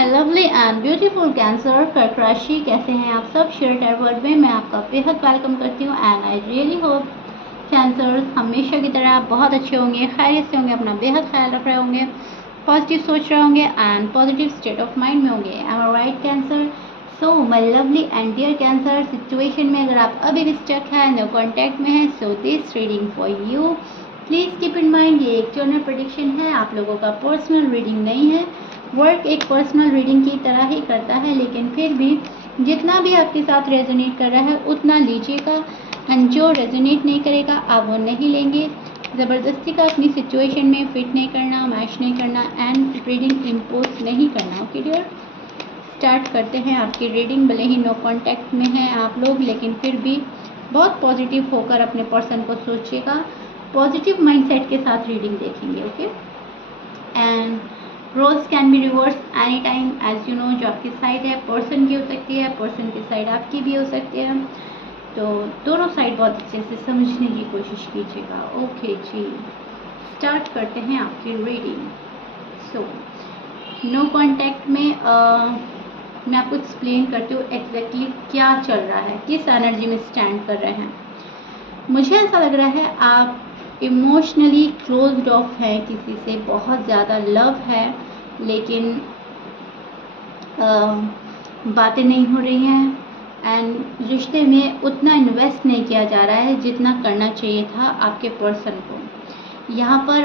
My lovely and beautiful cancer कर्क राशि, कैसे हैं आप सब। शेयर टैरो वर्ल्ड में मैं आपका बेहद वेलकम करती हूँ and I really hope cancer हमेशा की तरह बहुत अच्छे होंगे, खैरियत से होंगे, अपना बेहद ख्याल रख रहे होंगे, पॉजिटिव सोच रहे होंगे and positive state of mind में होंगे। Am I right Cancer? So my lovely and dear Cancer, situation में अगर आप अभी भी स्टक है, नो कॉन्टैक्ट में है, so this reading for you. Please keep in mind ये एक जनरल प्रेडिक्शन है, आप लोगों का पर्सनल रीडिंग नहीं है। वर्क एक पर्सनल रीडिंग की तरह ही करता है, लेकिन फिर भी जितना भी आपके साथ रेजोनेट कर रहा है उतना लीजिएगा एंड जो रेजोनेट नहीं करेगा आप वो नहीं लेंगे। ज़बरदस्ती का अपनी सिचुएशन में फिट नहीं करना, मैच नहीं करना एंड रीडिंग इम्पोज नहीं करना। ओके डियर, स्टार्ट करते हैं आपकी रीडिंग। भले ही नो कॉन्टैक्ट में हैं आप लोग, लेकिन फिर भी बहुत पॉजिटिव होकर अपने पर्सन को सोचिएगा, पॉजिटिव माइंडसेट के साथ रीडिंग देखेंगे। Okay, and roles can be reverse any time, as you know. जो आपकी साइड है पर्सन की हो सकती है, पर्सन की साइड आपकी भी हो सकती है, तो दोनों साइड बहुत अच्छे से समझने की कोशिश कीजिएगा। ओके जी, स्टार्ट करते हैं आपकी रीडिंग। सो नो कॉन्टैक्ट में मैं आपको एक्सप्लेन करती हूँ एग्जैक्टली क्या चल रहा है, किस एनर्जी में स्टैंड कर रहे हैं। मुझे ऐसा लग रहा है आप इमोशनली क्लोज्ड ऑफ है किसी से, बहुत ज़्यादा लव है लेकिन बातें नहीं हो रही हैं एंड रिश्ते में उतना इन्वेस्ट नहीं किया जा रहा है जितना करना चाहिए था आपके पर्सन को। यहाँ पर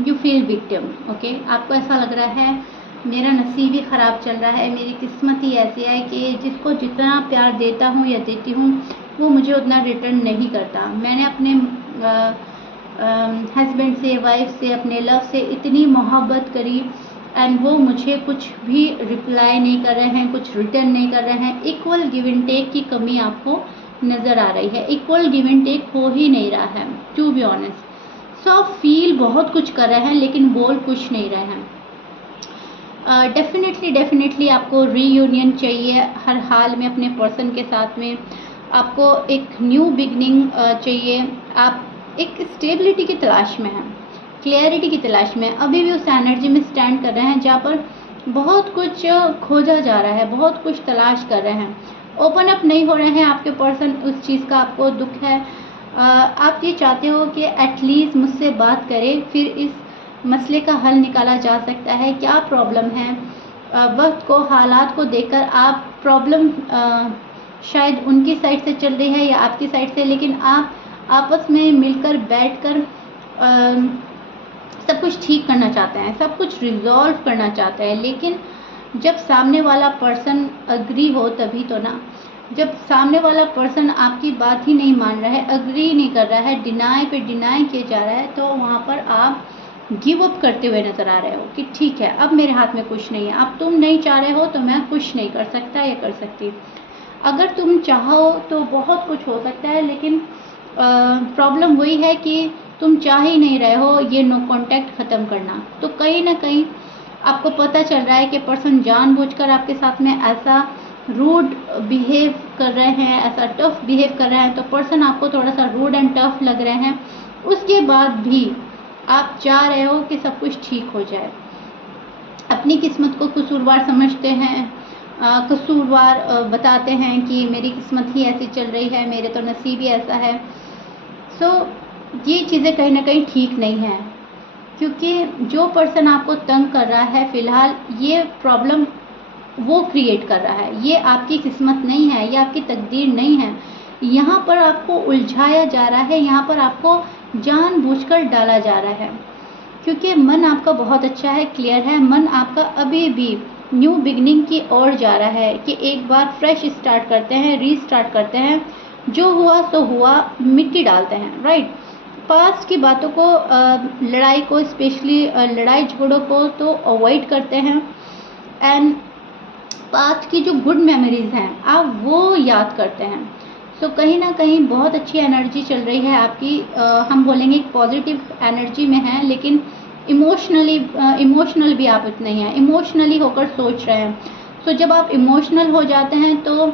यू फील विक्टिम। ओके, आपको ऐसा लग रहा है मेरा नसीब ही ख़राब चल रहा है, मेरी किस्मत ही ऐसी है कि जिसको जितना प्यार देता हूँ या देती हूँ वो मुझे उतना रिटर्न नहीं करता। मैंने अपने हस्बैंड से, वाइफ से, अपने लव से इतनी मोहब्बत करी एंड वो मुझे कुछ भी रिप्लाई नहीं कर रहे हैं, कुछ रिटर्न नहीं कर रहे हैं। इक्वल गिव एंड टेक की कमी आपको नज़र आ रही है, इक्वल गिव एंड टेक हो ही नहीं रहा है टू बी ऑनेस्ट। सो आप फील बहुत कुछ कर रहे हैं लेकिन बोल कुछ नहीं रहे हैं। डेफिनेटली आपको रीयूनियन चाहिए हर हाल में अपने पर्सन के साथ में। आपको एक न्यू बिगनिंग चाहिए। आप एक स्टेबिलिटी की तलाश में हैं, क्लियरिटी की तलाश में, अभी भी उस एनर्जी में स्टैंड कर रहे हैं जहाँ पर बहुत कुछ खोजा जा रहा है, बहुत कुछ तलाश कर रहे हैं, ओपन अप नहीं हो रहे हैं आपके पर्सन। उस चीज़ का आपको दुख है। आप ये चाहते हो कि एटलीस्ट मुझसे बात करें, फिर इस मसले का हल निकाला जा सकता है। क्या प्रॉब्लम है, वक्त को, हालात को देखकर आप प्रॉब्लम शायद उनकी साइड से चल रही है या आपकी साइड से, लेकिन आप आपस में मिलकर बैठकर सब कुछ ठीक करना चाहते हैं, सब कुछ रिजॉल्व करना चाहते हैं। लेकिन जब सामने वाला पर्सन अग्री हो तभी तो ना। जब सामने वाला पर्सन आपकी बात ही नहीं मान रहा है, अग्री नहीं कर रहा है, डिनाई पे डिनाई किया जा रहा है, तो वहाँ पर आप गिव अप करते हुए नज़र आ रहे हो कि ठीक है अब मेरे हाथ में कुछ नहीं है, अब तुम नहीं चाह रहे हो तो मैं कुछ नहीं कर सकता या कर सकती। अगर तुम चाहो तो बहुत कुछ हो सकता है, लेकिन प्रॉब्लम वही है कि तुम चाह ही नहीं रहे हो ये नो कॉन्टैक्ट ख़त्म करना। तो कहीं ना कहीं आपको पता चल रहा है कि पर्सन जानबूझकर आपके साथ में ऐसा रूड बिहेव कर रहे हैं, ऐसा टफ बिहेव कर रहे हैं। तो पर्सन आपको थोड़ा सा रूड एंड टफ लग रहे हैं, उसके बाद भी आप चाह रहे हो कि सब कुछ ठीक हो जाए। अपनी किस्मत को कसूरवार समझते हैं, कसूरवार बताते हैं कि मेरी किस्मत ही ऐसी चल रही है, मेरे तो नसीब ही ऐसा है। सो ये चीज़ें कहीं ना कहीं ठीक नहीं है, क्योंकि जो पर्सन आपको तंग कर रहा है फ़िलहाल ये प्रॉब्लम वो क्रिएट कर रहा है, ये आपकी किस्मत नहीं है, ये आपकी तकदीर नहीं है। यहाँ पर आपको उलझाया जा रहा है, यहाँ पर आपको जानबूझकर डाला जा रहा है, क्योंकि मन आपका बहुत अच्छा है, क्लियर है। मन आपका अभी भी न्यू बिगनिंग की ओर जा रहा है कि एक बार फ्रेश स्टार्ट करते हैं, रीस्टार्ट करते हैं, जो हुआ तो हुआ, मिट्टी डालते हैं, राइट। पास्ट की बातों को, लड़ाई को, स्पेशली लड़ाई झगड़ों को तो अवॉइड करते हैं एंड पास्ट की जो गुड मेमोरीज हैं आप वो याद करते हैं। तो कहीं ना कहीं बहुत अच्छी एनर्जी चल रही है आपकी। हम बोलेंगे पॉजिटिव एनर्जी में है, लेकिन इमोशनल भी आप इतने ही हैं, इमोशनली होकर सोच रहे हैं। तो जब आप इमोशनल हो जाते हैं तो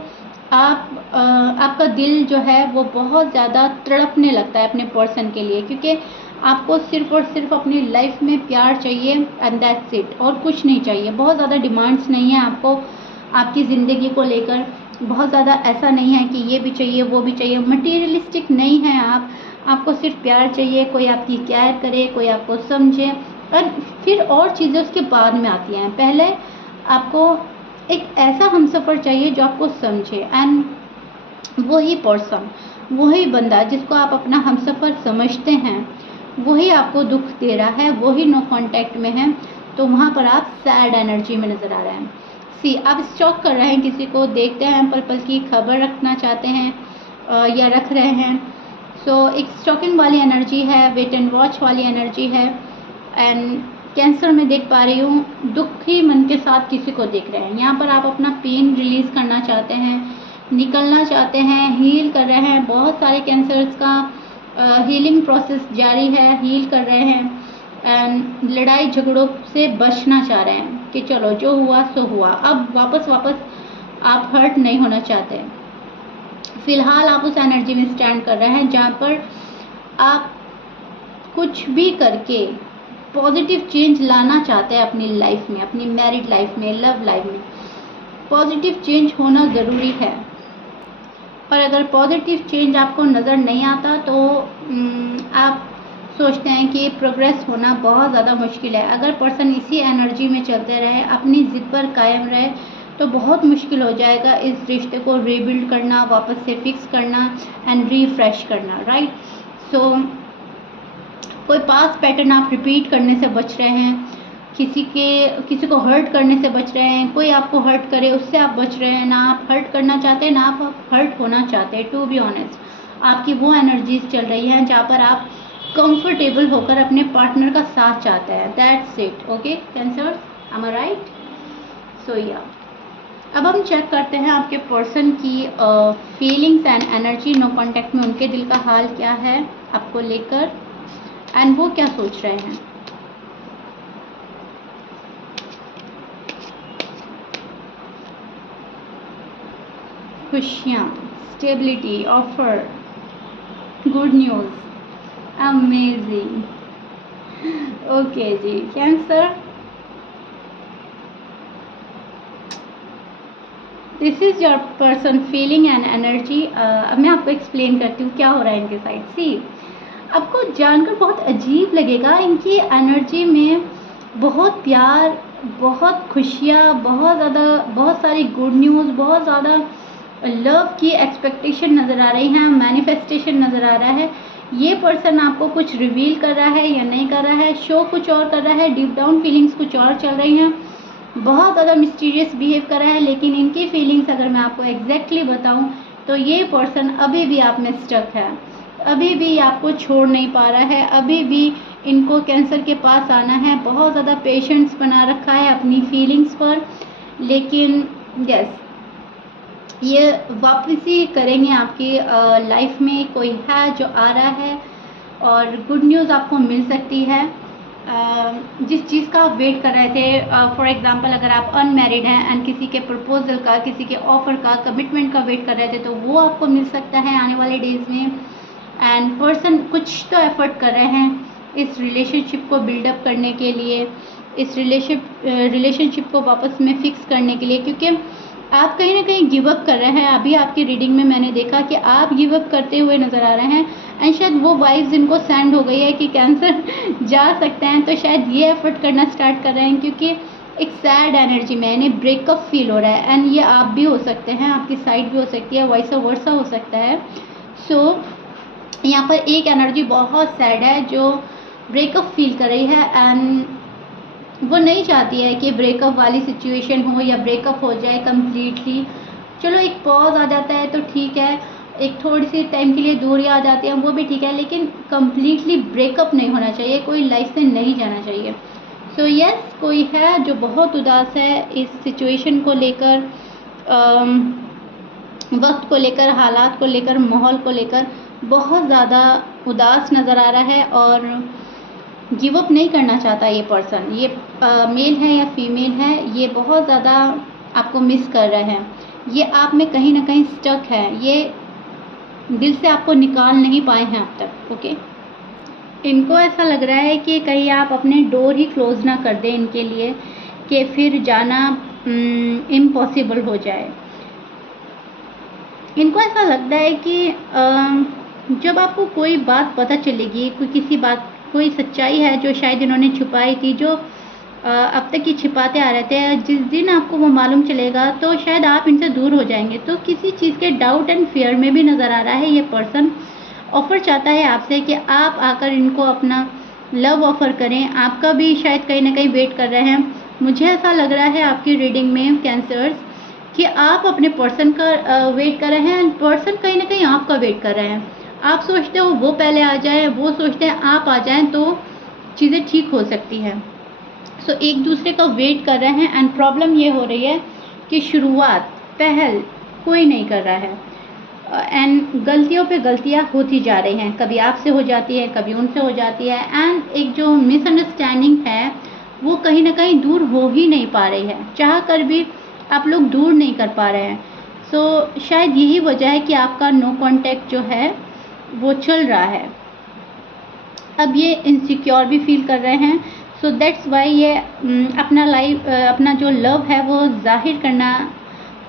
आपका दिल जो है वो बहुत ज़्यादा तड़पने लगता है अपने पर्सन के लिए, क्योंकि आपको सिर्फ और सिर्फ अपनी लाइफ में प्यार चाहिए एंड दैट्स इट, और कुछ नहीं चाहिए। बहुत ज़्यादा डिमांड्स नहीं है आपको आपकी ज़िंदगी को लेकर, बहुत ज़्यादा ऐसा नहीं है कि ये भी चाहिए वो भी चाहिए, मटीरियलिस्टिक नहीं है आप। आपको सिर्फ प्यार चाहिए, कोई आपकी केयर करे, कोई आपको समझे, और फिर और चीज़ें उसके बाद में आती हैं। पहले आपको एक ऐसा हमसफ़र चाहिए जो आपको समझे, एंड वही पर्सन, वही बंदा जिसको आप अपना हमसफ़र समझते हैं, वही आपको दुख दे रहा है, वही नो कांटेक्ट में है, तो वहाँ पर आप सैड एनर्जी में नज़र आ रहे हैं। सी आप स्टॉक कर रहे हैं, किसी को देखते हैं, पल पल की खबर रखना चाहते हैं या रख रहे हैं। सो एक स्टॉकिंग वाली एनर्जी है, वेट एंड वॉच वाली एनर्जी है। एंड कैंसर में देख पा रही हूँ, दुखी मन के साथ किसी को देख रहे हैं। यहाँ पर आप अपना पेन रिलीज़ करना चाहते हैं, निकलना चाहते हैं, हील कर रहे हैं। बहुत सारे कैंसर्स का हीलिंग प्रोसेस जारी है, हील कर रहे हैं, एंड लड़ाई झगड़ों से बचना चाह रहे हैं कि चलो जो हुआ सो हुआ, अब वापस आप हर्ट नहीं होना चाहते। फिलहाल आप उस एनर्जी में स्टैंड कर रहे हैं जहाँ पर आप कुछ भी करके पॉजिटिव चेंज लाना चाहते हैं अपनी लाइफ में, अपनी मैरिड लाइफ में, लव लाइफ में। पॉजिटिव चेंज होना ज़रूरी है, और अगर पॉजिटिव चेंज आपको नज़र नहीं आता तो आप सोचते हैं कि प्रोग्रेस होना बहुत ज़्यादा मुश्किल है। अगर पर्सन इसी एनर्जी में चलते रहे, अपनी ज़िद पर कायम रहे, तो बहुत मुश्किल हो जाएगा इस रिश्ते को रीबिल्ड करना, वापस से फिक्स करना एंड रीफ्रेश करना, राइट। सो कोई पास्ट पैटर्न आप रिपीट करने से बच रहे हैं, किसी को हर्ट करने से बच रहे हैं, कोई आपको हर्ट करे उससे आप बच रहे हैं। ना आप हर्ट करना चाहते हैं, ना आप हर्ट होना चाहते हैं। टू बी ऑनेस्ट, आपकी वो एनर्जीज चल रही हैं जहाँ पर आप कंफर्टेबल होकर अपने पार्टनर का साथ चाहते हैं। That's it. Okay cancer, am I right? So yeah अब हम चेक करते हैं आपके पर्सन की feelings and energy. No contact में उनके दिल का हाल क्या है आपको लेकर, एंड वो क्या सोच रहे हैं। खुशियाँ, stability, offer, good news, amazing. Okay ji Cancer, this is your person feeling and energy. अब मैं आपको एक्सप्लेन करती हूँ क्या हो रहा है इनके साइड। सी आपको जानकर बहुत अजीब लगेगा, इनकी एनर्जी में बहुत प्यार, बहुत खुशियाँ, बहुत सारी गुड न्यूज़, बहुत ज़्यादा लव की एक्सपेक्टेशन नज़र आ रही हैं, मैनिफेस्टेशन नज़र आ रहा है। ये पर्सन आपको कुछ रिवील कर रहा है या नहीं कर रहा है, शो कुछ और कर रहा है, डीप डाउन फीलिंग्स कुछ और चल रही हैं, बहुत ज़्यादा मिस्टीरियस बिहेव कर रहा है। लेकिन इनकी फीलिंग्स अगर मैं आपको एग्जैक्टली बताऊं तो ये पर्सन अभी भी आप में स्टक है, अभी भी आपको छोड़ नहीं पा रहा है, अभी भी इनको कैंसर के पास आना है। बहुत ज़्यादा पेशेंस बना रखा है अपनी फीलिंग्स पर, लेकिन यस ये वापसी करेंगे आपकी लाइफ में। कोई है जो आ रहा है और गुड न्यूज़ आपको मिल सकती है। जिस चीज़ का आप वेट कर रहे थे, फॉर एग्जांपल अगर आप अनमैरिड हैं एंड किसी के प्रपोजल का, किसी के ऑफर का, कमिटमेंट का वेट कर रहे थे, तो वो आपको मिल सकता है आने वाले डेज में। एंड पर्सन कुछ तो एफर्ट कर रहे हैं इस रिलेशनशिप को बिल्डअप करने के लिए, इस रिलेशनशिप को वापस में फिक्स करने के लिए, क्योंकि आप कहीं ना कहीं गिव अप कर रहे हैं। अभी आपकी रीडिंग में मैंने देखा कि आप गिव अप करते हुए नज़र आ रहे हैं, एंड शायद वो वाइब्स इनको सेंड हो गई है कि कैंसर जा सकते हैं, तो शायद ये एफर्ट करना स्टार्ट कर रहे हैं, क्योंकि एक सैड एनर्जी में इन्हें ब्रेकअप फील हो रहा है। एंड ये आप भी हो सकते हैं, आपकी साइड भी हो सकती है, वैसा वर्सा हो सकता है। सो यहाँ पर एक एनर्जी बहुत सैड है जो ब्रेकअप फील कर रही है, एंड वो नहीं चाहती है कि ब्रेकअप वाली सिचुएशन हो या ब्रेकअप हो जाए कम्प्लीटली। चलो एक पॉज आ जाता है तो ठीक है, एक थोड़ी सी टाइम के लिए दूरी आ जाती है वो भी ठीक है, लेकिन कम्प्लीटली ब्रेकअप नहीं होना चाहिए, कोई लाइफ से नहीं जाना चाहिए। सो यस कोई है जो बहुत उदास है इस सिचुएशन को लेकर, वक्त को लेकर, हालात को लेकर, माहौल को लेकर बहुत ज़्यादा उदास नज़र आ रहा है और गिव अप नहीं करना चाहता ये पर्सन। ये मेल है या फीमेल है, ये बहुत ज़्यादा आपको मिस कर रहे हैं, ये आप में कहीं ना कहीं स्टक है, ये दिल से आपको निकाल नहीं पाए हैं अब तक। ओके इनको ऐसा लग रहा है कि कहीं आप अपने डोर ही क्लोज ना कर दें इनके लिए, कि फिर जाना इम्पॉसिबल हो जाए। इनको ऐसा लगता है कि जब आपको कोई बात पता चलेगी, कोई सच्चाई है जो शायद इन्होंने छुपाई थी, जो अब तक ये छिपाते आ रहे थे, जिस दिन आपको वो मालूम चलेगा तो शायद आप इनसे दूर हो जाएंगे। तो किसी चीज़ के डाउट एंड फियर में भी नज़र आ रहा है ये पर्सन। ऑफ़र चाहता है आपसे कि आप आकर इनको अपना लव ऑफ़र करें। आपका भी शायद कहीं ना कहीं वेट कर रहे हैं। मुझे ऐसा लग रहा है आपकी रीडिंग में कैंसर्स कि आप अपने पर्सन का वेट कर रहे हैं एंड पर्सन कहीं ना कहीं आपका वेट कर रहे हैं। आप सोचते हो वो पहले आ जाए, वो सोचते हैं आप आ जाएं तो चीज़ें ठीक हो सकती हैं। सो एक दूसरे का वेट कर रहे हैं एंड प्रॉब्लम ये हो रही है कि शुरुआत पहल कोई नहीं कर रहा है एंड गलतियों पे गलतियां होती जा रही हैं। कभी आपसे हो जाती है, कभी उनसे हो जाती है एंड एक जो मिसअंडरस्टैंडिंग है वो कहीं ना कहीं दूर हो ही नहीं पा रही है। चाह कर भी आप लोग दूर नहीं कर पा रहे हैं। सो शायद यही वजह है कि आपका नो कांटेक्ट जो है वो चल रहा है। अब ये इनसिक्योर भी फील कर रहे हैं। सो दैट्स वाई ये अपना जो लव है वो जाहिर करना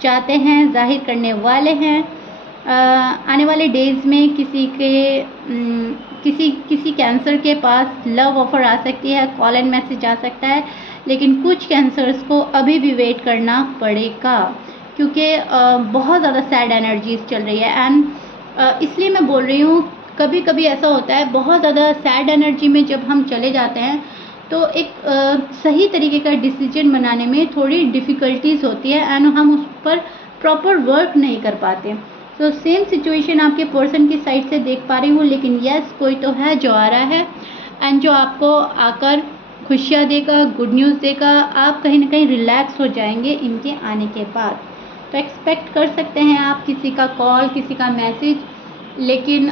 चाहते हैं, जाहिर करने वाले हैं। आने वाले डेज़ में किसी कैंसर के पास लव ऑफ़र आ सकती है, कॉल एंड मैसेज आ सकता है, लेकिन कुछ कैंसर्स को अभी भी वेट करना पड़ेगा क्योंकि बहुत ज़्यादा सैड एनर्जीज चल रही है एंड इसलिए मैं बोल रही हूँ कभी कभी ऐसा होता है बहुत ज़्यादा सैड एनर्जी में जब हम चले जाते हैं तो एक सही तरीके का डिसीजन बनाने में थोड़ी डिफ़िकल्टीज होती है एंड हम उस पर प्रॉपर वर्क नहीं कर पाते। तो सेम सिचुएशन आपके पर्सन की साइड से देख पा रही हूँ, लेकिन यस कोई तो है जो आ रहा है एंड जो आपको आकर खुशियाँ देगा, गुड न्यूज़ देगा। आप कहीं ना कहीं रिलैक्स हो जाएंगे इनके आने के बाद। तो एक्सपेक्ट कर सकते हैं आप किसी का कॉल, किसी का मैसेज, लेकिन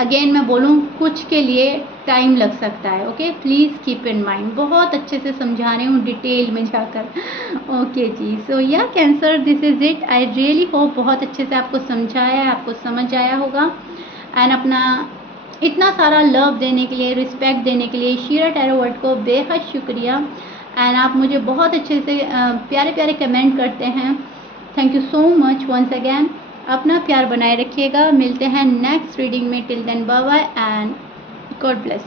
अगेन मैं बोलूँ कुछ के लिए टाइम लग सकता है। Okay, please keep in mind. बहुत अच्छे से समझा रही हूँ डिटेल में जाकर। ओके जी, सो या cancer, this is it. I really hope बहुत अच्छे से आपको समझाया है, आपको समझ आया होगा एंड अपना इतना सारा लव देने के लिए, रिस्पेक्ट देने के लिए शीरा टैरो वर्ड को बेहद शुक्रिया। एंड आप मुझे बहुत अच्छे से प्यारे प्यारे कमेंट करते हैं। Thank you so much once अगैन। अपना प्यार बनाए रखिएगा। मिलते हैं नेक्स्ट रीडिंग में। Till then bye bye and God bless.